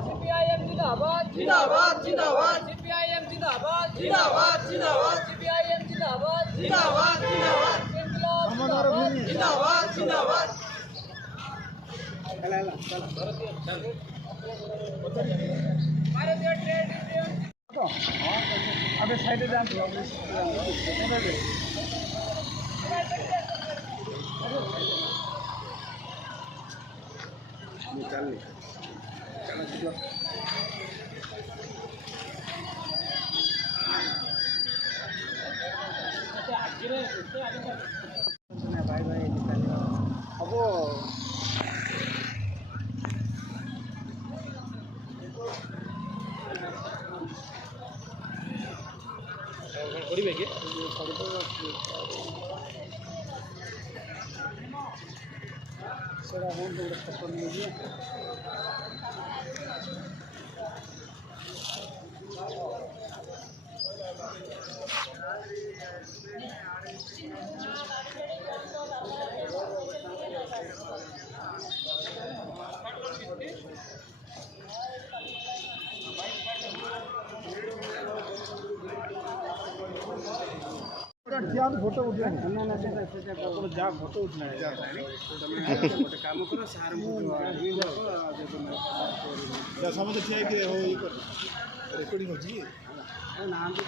सीपीआईएम जिंदाबाद जिंदाबाद जिंदाबाद सीपीआईएम जिंदाबाद जिंदाबाद जिंदाबाद सीपीआईएम जिंदाबाद जिंदाबाद जिंदाबाद जिंदाबाद जिंदाबाद भारतीय ट्रेड यूनियन अबे साइड जान भाई भाई अब କରିବେ କି ସେଟା ହଉନ ଗୋଟେ ଫଟୋ ନେଇଯିବା फोटो उठा ना ना जा फोटो उठना है गोटे काम करो सार समझ ठीक है हो ये कर रेकॉर्डिंग होची ना तो